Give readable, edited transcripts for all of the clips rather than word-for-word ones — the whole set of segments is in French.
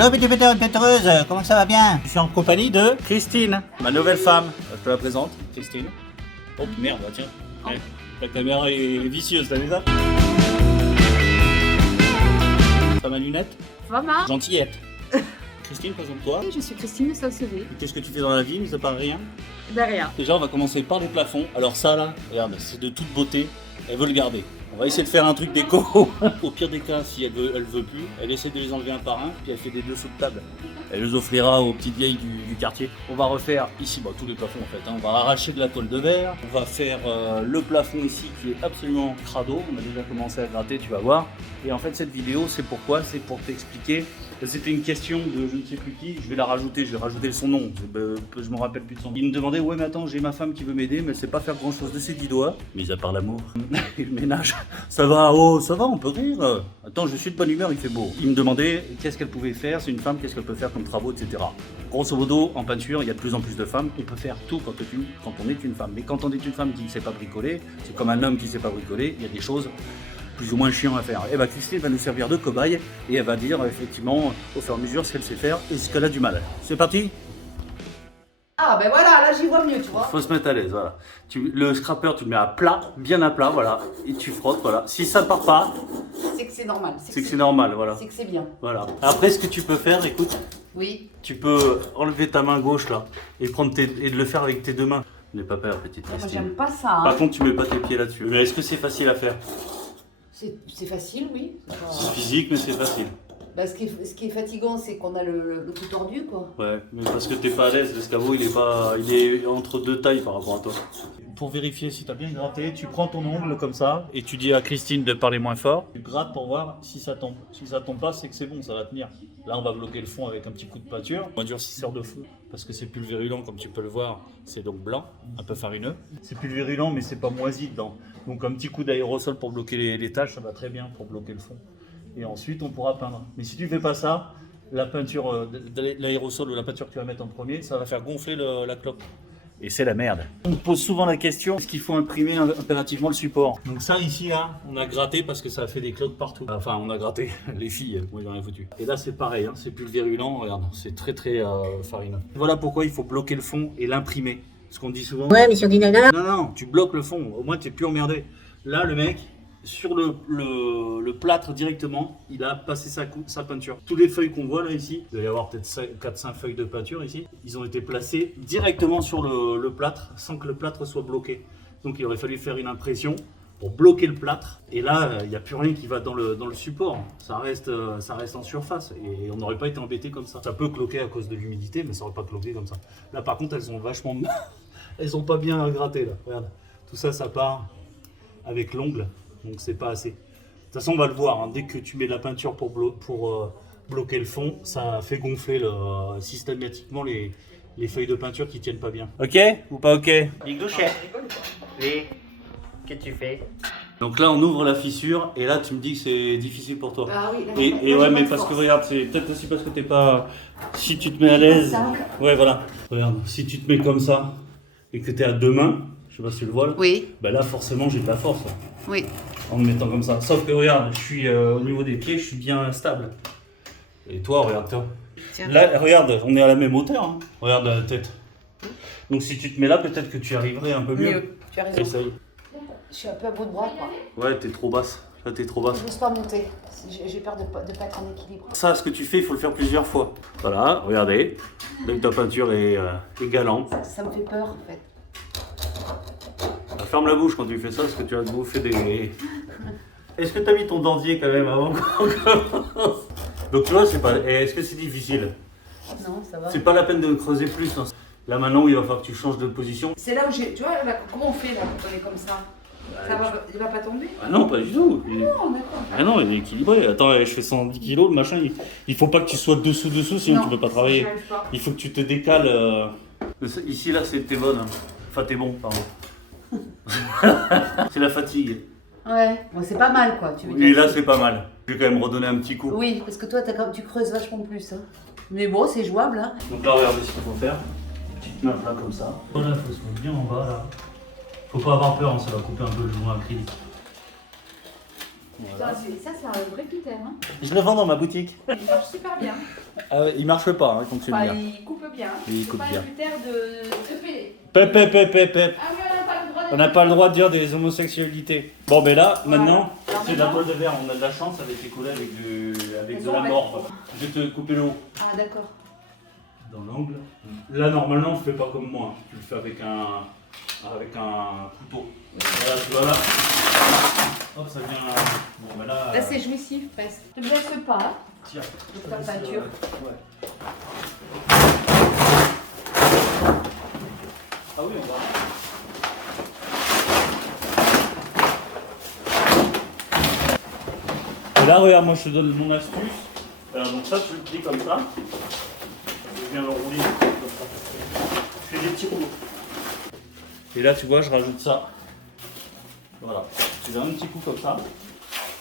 Hello, petite pétereuse, comment ça va bien? Je suis en compagnie de Christine, ma nouvelle femme. Je te la présente, Christine. Oh merde, tiens. Ouais. La caméra est vicieuse, t'as vu ça? Femme à lunettes? Maman. Gentillette. Christine, présente-toi. Je suis Christine Saucevet. Qu'est-ce que tu fais dans la vie, mis à part rien? Derrière. Déjà, on va commencer par les plafonds. Alors ça, là, regarde, c'est de toute beauté. Elle veut le garder. On va essayer de faire un truc déco. Au pire des cas, si elle veut plus, elle essaie de les enlever un par un, puis elle fait des dessous de table. Elle les offrira aux petites vieilles du quartier. On va refaire ici, tous les plafonds en fait. On va arracher de la colle de verre. On va faire le plafond ici qui est absolument crado. On a déjà commencé à gratter, tu vas voir. Et en fait, cette vidéo, c'est pourquoi? C'est pour t'expliquer. C'était une question de je ne sais plus qui, je vais la rajouter, je vais rajouter son nom, je me rappelle plus de son nom. Il me demandait, ouais mais attends, j'ai ma femme qui veut m'aider, mais elle sait pas faire grand chose de ses 10 doigts, mis à part l'amour et le ménage. Ça va, oh ça va, on peut rire. Attends, je suis de bonne humeur, il fait beau. Il me demandait qu'est-ce qu'elle pouvait faire, c'est une femme, qu'est-ce qu'elle peut faire comme travaux, etc. Grosso modo, en peinture, il y a de plus en plus de femmes, on peut faire tout quand on est une femme. Mais quand on est une femme qui ne sait pas bricoler, c'est comme un homme qui ne sait pas bricoler, il y a des choses plus ou moins chiant à faire. Et bah Christine va nous servir de cobaye et elle va dire effectivement au fur et à mesure ce qu'elle sait faire et ce qu'elle a du mal. C'est parti? Ah ben voilà, là j'y vois mieux, tu vois. Faut se mettre à l'aise, voilà. Le scrapper, tu le mets à plat, bien à plat, voilà, et tu frottes, voilà. Si ça part pas, c'est que c'est normal. c'est que c'est normal, voilà. C'est que c'est bien. Voilà. Après, ce que tu peux faire, écoute, oui. Tu peux enlever ta main gauche là et de le faire avec tes deux mains. N'aie pas peur, petite Moi Christine. j'aime pas ça. Hein. Par contre, tu mets pas tes pieds là-dessus. Mais est-ce que c'est facile à faire? C'est facile, oui. C'est physique, mais c'est facile. Bah, ce qui est fatigant, c'est qu'on a le cou tordu, quoi. Ouais, mais parce que t'es pas à l'aise, l'escabeau il est entre deux tailles par rapport à toi. Pour vérifier si t'as bien gratté, tu prends ton ongle comme ça et tu dis à Christine de parler moins fort. Tu grattes pour voir si ça tombe. Si ça tombe pas, c'est que c'est bon, ça va tenir. Là, on va bloquer le fond avec un petit coup de peinture. Un durcisseur de feu, parce que c'est pulvérulent comme tu peux le voir. C'est donc blanc, un peu farineux. C'est pulvérulent, mais c'est pas moisi dedans. Donc un petit coup d'aérosol pour bloquer les taches, ça va très bien pour bloquer le fond. Et ensuite, on pourra peindre. Mais si tu fais pas ça, la peinture, l'aérosol ou la peinture que tu vas mettre en premier, ça va faire gonfler la clope. Et c'est la merde. On me pose souvent la question, est-ce qu'il faut imprimer impérativement le support? Donc ça ici, là, on a gratté parce que ça a fait des cloques partout. Enfin, on a gratté, les filles, moi j'en ai foutu. Et là c'est pareil, hein, c'est pulvérulent, regarde, c'est très farineux. Voilà pourquoi il faut bloquer le fond et l'imprimer. Ce qu'on dit souvent. Ouais, mais sur du nana. Non, tu bloques le fond, au moins t'es plus emmerdé. Là, le mec, sur le plâtre directement, il a passé sa peinture. Toutes les feuilles qu'on voit là ici, il doit y avoir peut-être 4-5 feuilles de peinture ici, ils ont été placées directement sur le plâtre sans que le plâtre soit bloqué. Donc il aurait fallu faire une impression pour bloquer le plâtre. Et là, il n'y a plus rien qui va dans le support. Ça reste en surface et on n'aurait pas été embêté comme ça. Ça peut cloquer à cause de l'humidité, mais ça n'aurait pas cloqué comme ça. Là par contre, elles ont vachement... elles ont pas bien gratté là, regarde. Tout ça, ça part avec l'ongle. Donc c'est pas assez. De toute façon on va le voir, hein. Dès que tu mets de la peinture pour bloquer le fond, ça fait gonfler systématiquement les feuilles de peinture qui tiennent pas bien. Ok ou pas ok? Big douchet. Oui. Qu'est-ce que tu fais? Donc là on ouvre la fissure et là tu me dis que c'est difficile pour toi. Ah oui, là, Et ouais mais parce que regarde, c'est peut-être aussi parce que t'es pas... Si tu te mets à l'aise... Ouais voilà. Regarde, si tu te mets comme ça et que t'es à deux mains, je sais pas si tu le vois là. Oui. Bah là forcément j'ai de la force. Oui. En me mettant comme ça. Sauf que regarde, je suis au niveau des pieds, je suis bien stable. Et toi, regarde-toi. Là, regarde, on est à la même hauteur. Hein. Regarde la tête. Donc si tu te mets là, peut-être que tu arriverais un peu mieux. Tu as raison. Essaye. Je suis un peu à bout de bras, quoi. Ouais, t'es trop basse. Là, t'es trop basse. Je n'ose pas monter. J'ai peur de pas être en équilibre. Ça, ce que tu fais, il faut le faire plusieurs fois. Voilà, regardez. Là, ta peinture est galante. Ça me fait peur, en fait. Ferme la bouche quand tu fais ça, parce que tu vas te bouffer des... Est-ce que tu as mis ton dentier quand même avant qu'on commence? Donc tu vois, c'est pas... Est-ce que c'est difficile? Non, ça va. C'est pas la peine de creuser plus. Hein. Là maintenant, il va falloir que tu changes de position. C'est là où j'ai... Tu vois, là, comment on fait là quand on est comme ça? Il va pas tomber? Ah non, pas du tout. Non, d'accord. Ah non, il est équilibré. Attends, je fais 110 kg, le machin. Il faut pas que tu sois dessous, sinon non, tu peux pas travailler. Pas. Il faut que tu te décales. Ici, là, t'es bonne. Hein. Enfin, t'es bon, pardon. C'est la fatigue. Ouais, bon, c'est pas mal quoi. Et là, c'est pas mal. Je vais quand même redonner un petit coup. Oui, parce que toi, tu creuses vachement plus. Hein. Mais bon, c'est jouable. Hein. Donc là, regardez ce qu'il faut faire. Petite main là, comme ça. Voilà, il faut se mettre bien en bas là. Faut pas avoir peur, hein, ça va couper un peu le joint acrylique. Voilà. Ça, c'est un vrai critère. Hein. Je le vends dans ma boutique. Il marche super bien. Ah ouais, il marche pas, hein, continue Enfin, bien. il coupe bien. Il C'est coupe pas bien. un critère de paix. Pep, pep, pep, pep, pep. Ah oui, on n'a pas le droit de... On n'a pas le droit de dire des homosexualités. Bon, mais là, Voilà. maintenant, Alors c'est de la maintenant- toile de verre. On a de la chance avec les collègues avec Elles de ont la mettre- morve. Je vais te couper le haut. Ah d'accord. Dans l'angle. Là, normalement, on ne fait pas comme moi. Tu le fais avec un couteau. Voilà, tu vois là. Hop, ça vient. Bon, ben là. Là c'est jouissif presque. Ne blesse pas. Tiens. Ta peinture. Ouais. Ah oui, on va. Et là, regarde, moi je te donne mon astuce. Alors, donc ça, tu le plies comme ça. Je viens le rouler comme ça. Je fais des petits rouleaux. Et là, tu vois, je rajoute ça. Voilà. Tu donnes un petit coup comme ça.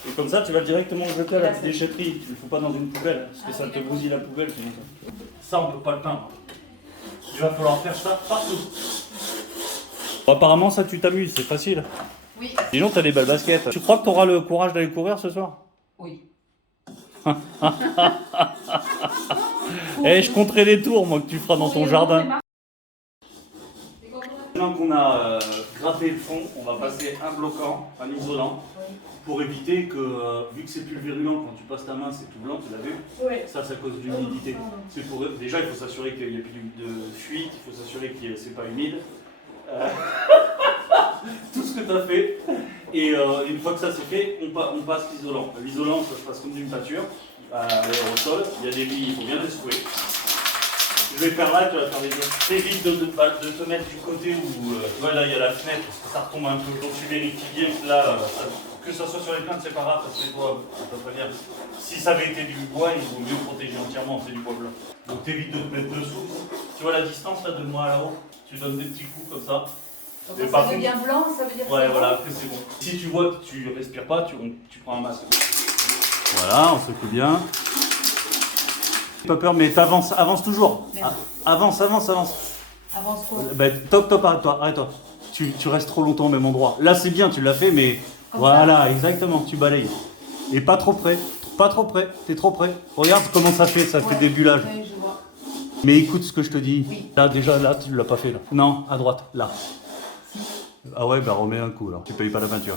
Et comme ça, tu vas directement le jeter à la déchetterie. Tu ne le fous pas dans une poubelle, parce que ça te bousille la poubelle. Sinon ça, on ne peut pas le peindre. Il va falloir faire ça partout. Bon, apparemment, ça, tu t'amuses, c'est facile. Oui. Dis donc, t'as des belles baskets. Tu crois que tu auras le courage d'aller courir ce soir? Oui. Eh, je compterai les tours, moi, que tu feras dans ton jardin. Maintenant qu'on a gratté le fond, on va passer un bloquant, un isolant, pour éviter que, vu que c'est plus virulent, quand tu passes ta main, c'est tout blanc, tu l'as vu? Oui. Ça, c'est à cause de l'humidité. C'est pour... Déjà, il faut s'assurer qu'il n'y ait plus de fuite, il faut s'assurer que c'est pas humide. Tout ce que tu as fait. Et une fois que ça c'est fait, on passe l'isolant. L'isolant, ça se passe comme d'une pâture au sol. Il y a des billes, il faut bien les secouer. Je vais faire là, tu vas faire des gestes. T'évites de te mettre du côté où, tu vois, là il y a la fenêtre, parce que ça retombe un peu. Donc tu vérifies bien que là, que ça soit sur les plaintes, c'est pas grave, parce que c'est bois, à peu près bien. Si ça avait été du bois, il vaut mieux protéger entièrement, c'est du bois blanc. Donc t'évites de te mettre dessous. Tu vois la distance là de moi à là-haut? Tu donnes des petits coups comme ça. Donc Mais ça par devient blanc, ça veut dire que Ouais, c'est voilà, bon. après c'est bon. Si tu vois que tu respires pas, tu prends un masque. Voilà, on secoue bien. Pas peur, mais t'avances, avance toujours. Merci. Avance. Avance quoi? Top, arrête-toi. Tu restes trop longtemps au même endroit. Là c'est bien, tu l'as fait, mais Comme voilà, exactement, tu balayes. Et pas trop près, t'es trop près. Regarde comment ça fait des bullages. Oui, je vois. Mais écoute ce que je te dis. Oui. Là, déjà, là, tu l'as pas fait, là. Non, à droite, là. Ah ouais, bah remets un coup, là. Tu payes pas la peinture.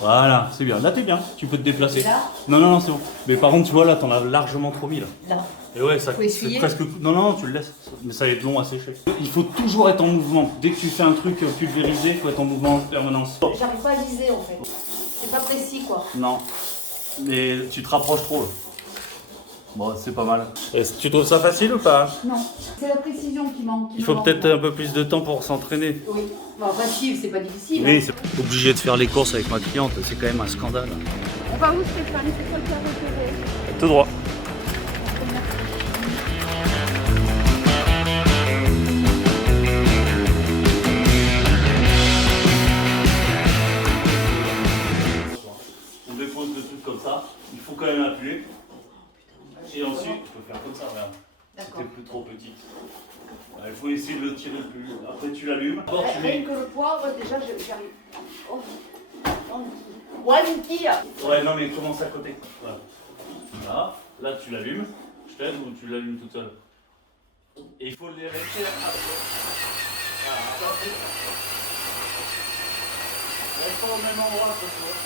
Voilà, c'est bien. Là, t'es bien. Tu peux te déplacer. Et là? Non, c'est bon. Mais par contre, tu vois, là, t'en as largement trop mis, là. Là. Et ouais, ça Faut c'est essuyer. presque... Non, tu le laisses. Mais ça va être long à sécher. Il faut toujours être en mouvement. Dès que tu fais un truc pulvérisé, il faut être en mouvement en permanence. J'arrive pas à viser en fait. C'est pas précis quoi. Non. Mais tu te rapproches trop, là. Bon, c'est pas mal. Tu trouves ça facile ou pas? Non, c'est la précision qui manque. Il faut peut-être un peu plus de temps pour s'entraîner. Oui. Bon, facile, c'est pas difficile. Oui, hein. c'est obligé de faire les courses avec ma cliente, c'est quand même un scandale. On va où Stéphane? C'est quoi le cas repéré? Tout droit. On dépose le truc comme ça, il faut quand même appuyer. Et ensuite, tu peux faire comme ça, regarde. Si D'accord. t'es plus trop petite. Il faut essayer de le tirer le plus. Après, tu l'allumes. D'abord, tu Rien mets. que le poivre, déjà j'arrive. Oh. One key. Ouais, non, mais commence à côté. Voilà. Là, tu l'allumes. Je t'aide ou tu l'allumes toute seule. Et il faut les rester après. Voilà. Reste pas au même endroit, ça se voit.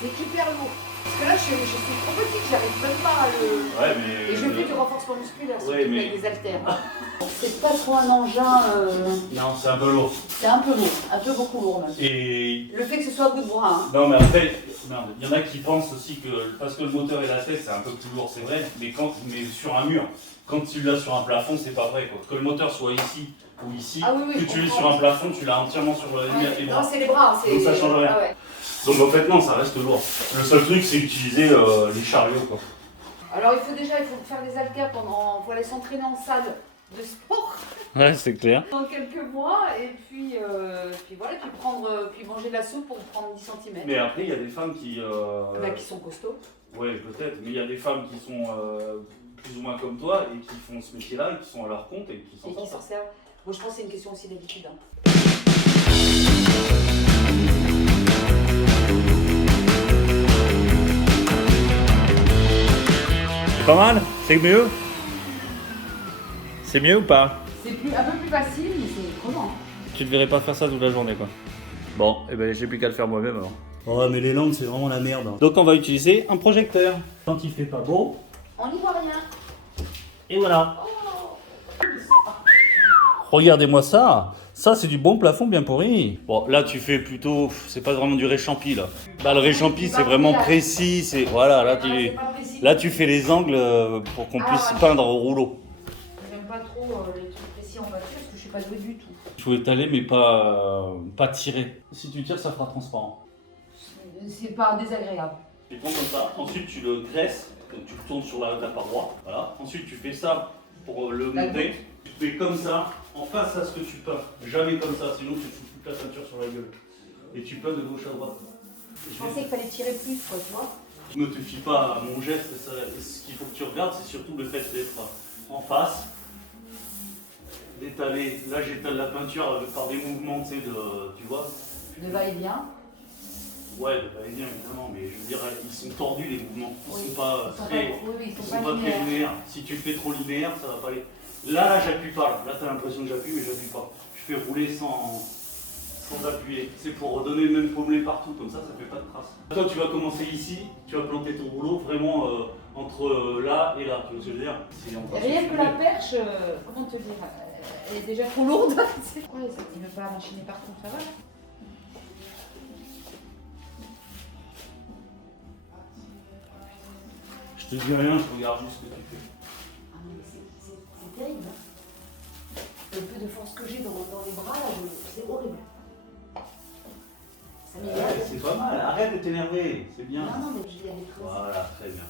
C'est hyper lourd. Parce que là, je suis trop petite, j'arrive même pas à le. Ouais, mais. Et je fais du renforcement musculaire, surtout Ouais, mais- avec des haltères. C'est pas trop un engin. Non, c'est un peu lourd. C'est un peu lourd, un peu beaucoup lourd même. Et. Le fait que ce soit à bout de bras. Hein. Non, mais après, il y en a qui pensent aussi que parce que le moteur et la tête c'est un peu plus lourd, c'est vrai, mais sur un mur, quand tu l'as sur un plafond, c'est pas vrai. Quoi. Que le moteur soit ici ou ici, Ah oui, que je tu l'aies comprends. sur un plafond, tu l'as entièrement sur les Ouais. bras. Non, c'est les bras. Donc ça change rien. Ah ouais. Donc en fait, non, ça reste lourd. Le seul truc, c'est utiliser les chariots. Quoi. Alors il faut faire des haltères pendant. Faut aller s'entraîner en salle de sport Ouais, c'est clair. dans quelques mois et puis voilà, puis manger de la soupe pour prendre 10 cm. Mais après, il y a des femmes qui. Qui sont costauds. Ouais, peut-être, mais il y a des femmes qui sont plus ou moins comme toi et qui font ce métier-là et qui sont à leur compte et qui s'en Et qui s'en sortent. servent. Moi je pense que c'est une question aussi d'habitude. Hein. Pas mal? C'est mieux? C'est mieux ou pas? C'est un peu plus facile, mais c'est comment? Tu ne verrais pas faire ça toute la journée, quoi. Bon, et ben j'ai plus qu'à le faire moi-même alors. Oh, mais les lampes, c'est vraiment la merde. Donc on va utiliser un projecteur. Quand il fait pas beau, On n'y voit rien. et voilà. Regardez-moi ça. Ça, c'est du bon plafond bien pourri. Bon, là, tu fais plutôt... C'est pas vraiment du réchampi, là. Bah, le réchampi, c'est vraiment précis. C'est voilà, là, tu fais les angles pour qu'on puisse peindre au rouleau. J'aime pas trop les trucs précis en voiture parce que je suis pas douée du tout. Il faut étaler, mais pas tirer. Si tu tires, ça fera transparent. C'est pas désagréable. Tu prends comme ça. Ensuite, tu le graisses. Donc, tu le tournes sur la paroi. Voilà. Ensuite, tu fais ça pour le monter. Tu fais comme ça, en face à ce que tu peins. Jamais comme ça, sinon tu te fous toute la ceinture sur la gueule. Et tu peins de gauche à droite. Je pensais qu'il fallait tirer plus, quoi, tu vois. Ne te fie pas à mon geste. Ce qu'il faut que tu regardes, c'est surtout le fait d'être en face. D'étaler. Là, j'étale la peinture par des mouvements, tu sais, tu vois. De va-et-vient. Ouais, de va-et-vient, évidemment, mais je veux dire, ils sont tordus les mouvements. Ils Oui. sont pas très, Ils sont pas très linéaires. Si tu fais trop linéaire, ça va pas aller. Là, j'appuie pas. Là, tu as l'impression que j'appuie, mais j'appuie pas. Je fais rouler sans appuyer. C'est pour donner le même pommelé partout, comme ça fait pas de traces. Toi, tu vas commencer ici, tu vas planter ton rouleau vraiment entre là et là. Tu vois ce que je veux dire? Rien que la perche, comment te dire, elle est déjà trop lourde. Ouais, ça, il ne veut pas machiner partout, ça va là. Je te dis rien, je regarde juste ce que tu fais. Ah non, mais c'est terrible. Le peu de force que j'ai dans les bras, là, c'est horrible. Ça m'énerve. Ouais, c'est pas mal, arrête de t'énerver, c'est bien. Non, mais je l'ai avec toi. Voilà, très bien.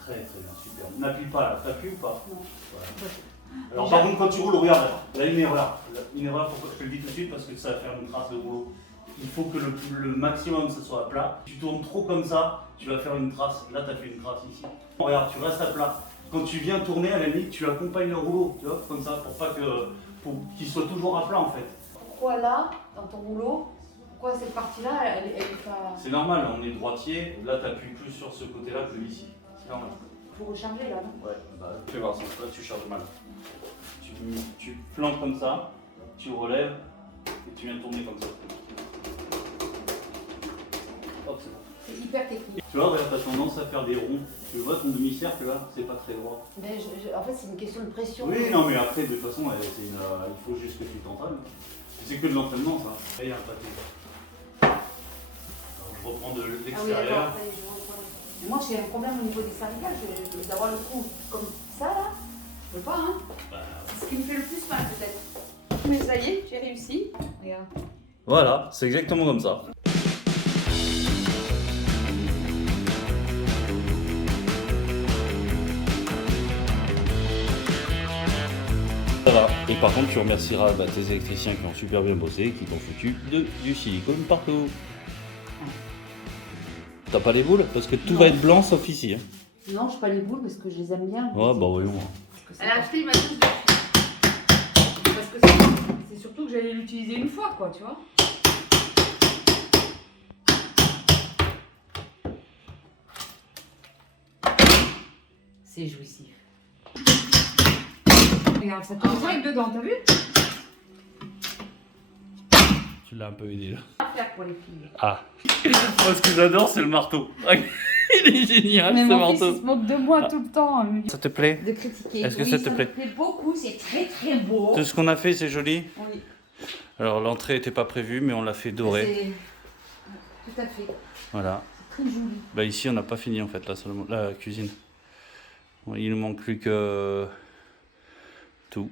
Très bien, super. N'appuie pas là, t'appuies ou pas? Non. Voilà. Alors par contre, quand tu roules, regarde, là une erreur. Une erreur, pourquoi je te le dis tout de suite? Parce que ça va faire une trace de rouleau. Il faut que le maximum ça soit à plat. Tu tournes trop comme ça, tu vas faire une trace. Là, tu as fait une trace ici. Regarde, tu restes à plat. Quand tu viens tourner, à la limite, tu accompagnes le rouleau, tu vois, comme ça, pour qu'il soit toujours à plat en fait. Pourquoi là, dans ton rouleau, pourquoi cette partie-là, elle est pas... C'est normal, on est droitier, là tu appuies plus sur ce côté-là que ici. C'est normal. Il faut recharger là, non? Ouais, bah fais voir ça, là tu charges mal. Tu plantes comme ça, tu relèves et tu viens tourner comme ça. Hop, c'est bon. C'est hyper technique. Tu vois, tu as tendance à faire des ronds. Tu vois ton demi-cercle là, c'est pas très droit. Mais en fait, c'est une question de pression. Oui, non, mais après, de toute façon, il faut juste que tu t'entraînes. C'est que de l'entraînement, ça. Là, il y a un pâté. Alors, je reprends de Ah oui, l'extérieur. d'accord. Mais moi, j'ai un problème au niveau des cervicales. D'avoir le cou comme ça, là, je peux pas, hein. C'est ce qui me fait le plus mal, peut-être. Mais ça y est, j'ai réussi. Regarde. Voilà, c'est exactement comme ça. Ça va. Et par contre, tu remercieras tes électriciens qui ont super bien bossé et qui t'ont foutu du silicone partout. T'as pas les boules? Parce que tout va être blanc sauf ici. Hein. Non, je pas les boules parce que je les aime bien. Ouais, bah voyons. Elle a acheté une machine de parce que c'est surtout que j'allais l'utiliser une fois, quoi, tu vois. C'est jouissif. Regarde, ça tombe direct dedans, t'as vu? Tu l'as un peu aidé là. À faire pour les filles. Ah. Moi, ce que j'adore, c'est le marteau. Il est génial, Mais ce mon fils, marteau. il se moque de moi tout le temps. Il me dit Ça te plaît? de critiquer. Est-ce que Oui, ça te plaît? me plaît beaucoup, c'est très très beau. Tout ce qu'on a fait, c'est joli. Oui. Alors, l'entrée n'était pas prévue, mais on l'a fait doré. C'est- Tout à fait. Voilà. Très joli. Bah, ici, on n'a pas fini en fait, la cuisine. Bon, il ne manque plus que tout.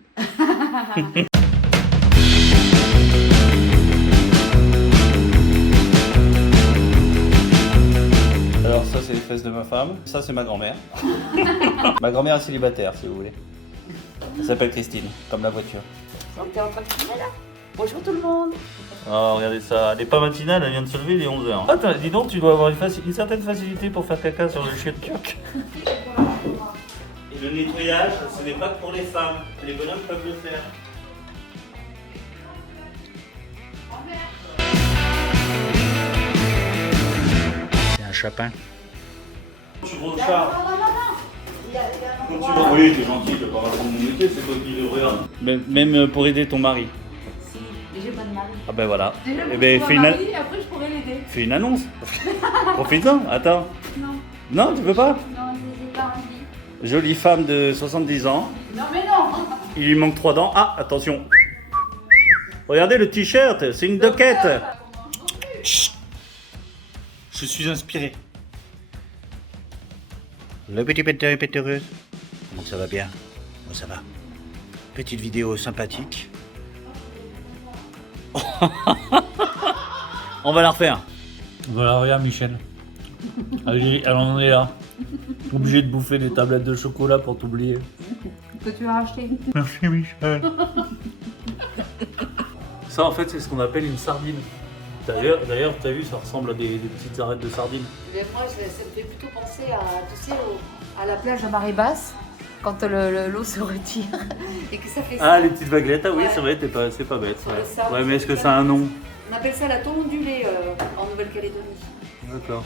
Alors ça c'est les fesses de ma femme, ça c'est ma grand-mère. Ma grand-mère est célibataire si vous voulez. Elle s'appelle Christine, comme la voiture. T'es en train de filmer là? Bonjour tout le monde. Oh regardez ça, elle n'est pas matinale, elle vient de se lever, il est 11h. Attends, dis donc tu dois avoir une certaine facilité pour faire caca sur le chien de turc. Et le nettoyage, ce n'est pas que pour les femmes, les bonhommes peuvent le faire. C'est un chapin. Tu recharges. Non. un Quand tu endroit. vas, oui, t'es gentil, t'as pas raconté mon métier, c'est toi qui le regarde. Même pour aider ton mari. Si, mais j'ai pas de mari. Ah ben voilà. Déjà, Eh je ben, trouve un mari, et après, je pourrais l'aider. fais une annonce. Profite-en, attends. Non, Non, tu veux pas? non, je les ai pas envie. Jolie femme de 70 ans. Non, mais non. Il lui manque 3 dents. Ah, attention. Regardez le t-shirt, c'est une doquette. Chut. Je suis inspiré. Le petit péteur et pétereuse. Comment ça va bien? Moi ça va. Petite vidéo sympathique. On va la refaire. Voilà, regarde Michel. Allez, elle en est là. Obligé de bouffer des tablettes de chocolat pour t'oublier. Que tu as acheté. Merci Michel. Ça en fait c'est ce qu'on appelle une sardine. D'ailleurs, t'as vu, ça ressemble à des petites arêtes de sardines. Mais moi, ça me fait plutôt penser à, tu sais, à la plage à marée basse, quand l'eau se retire et que ça fait ça. Ah, les petites vaguelettes, ah oui, Ouais. c'est vrai, c'est pas bête. Ça Ouais, fait ça. ouais, mais est-ce que ça a un nom? On appelle ça la tombe ondulée en Nouvelle-Calédonie. D'accord.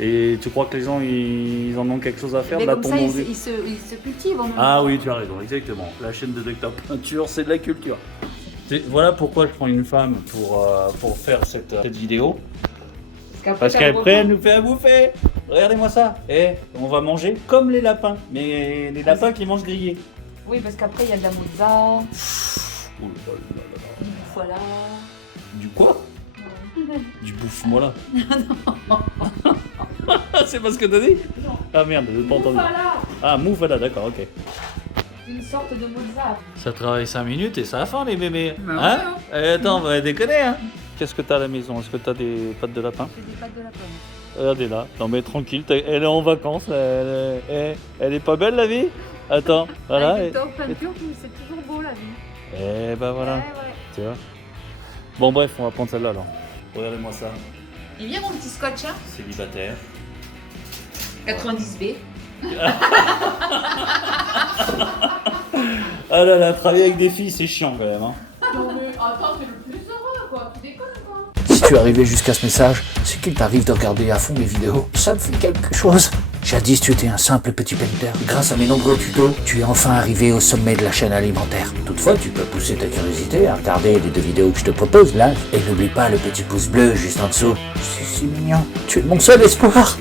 Et tu crois que les gens, ils en ont quelque chose à faire Mais de la comme tombe ça, ondulée? ils se cultivent en même temps. Ah oui, tu as raison, exactement. La chaîne de Docteur Peinture, c'est de la culture. Voilà pourquoi je prends une femme pour faire cette vidéo. Parce qu'après, elle nous fait à bouffer. Regardez-moi ça. Et on va manger comme les lapins. Mais les lapins qui mangent grillés. Oui, parce qu'après, il y a de la mozza, Ouh là là là là. du voilà. Du quoi? Du bouffe-moi là. C'est pas ce que t'as dit? Non. Ah merde, j'ai pas entendu. Voilà, Ah, moufala, d'accord, ok. une sorte de mozza. Ça travaille 5 minutes et ça a faim les bébés. Bah Hein? ouais, Attends, on va déconner hein. Qu'est-ce que t'as à la maison? Est-ce que t'as des pâtes de lapin? C'est des pâtes de lapin. Regardez là. Non mais tranquille, elle est en vacances. Elle est pas belle la vie? Attends, voilà. Avec Docteur Peinture, c'est toujours beau la vie. Et bah voilà. Ouais. Tu vois. Bon bref, on va prendre celle-là alors. Regardez-moi ça. Il vient mon petit scotch, hein, Célibataire. 90B. Ah là là, travailler avec des filles c'est chiant quand même hein. Non mais attends, t'es le plus heureux quoi, tu déconnes quoi. Si tu es arrivé jusqu'à ce message, c'est qu'il t'arrive de regarder à fond mes vidéos. Ça me fait quelque chose. Jadis, tu étais un simple petit painter. Grâce à mes nombreux tutos, tu es enfin arrivé au sommet de la chaîne alimentaire. Toutefois, tu peux pousser ta curiosité à regarder les 2 vidéos que je te propose là. Et n'oublie pas le petit pouce bleu juste en dessous. C'est si mignon. Tu es mon seul espoir.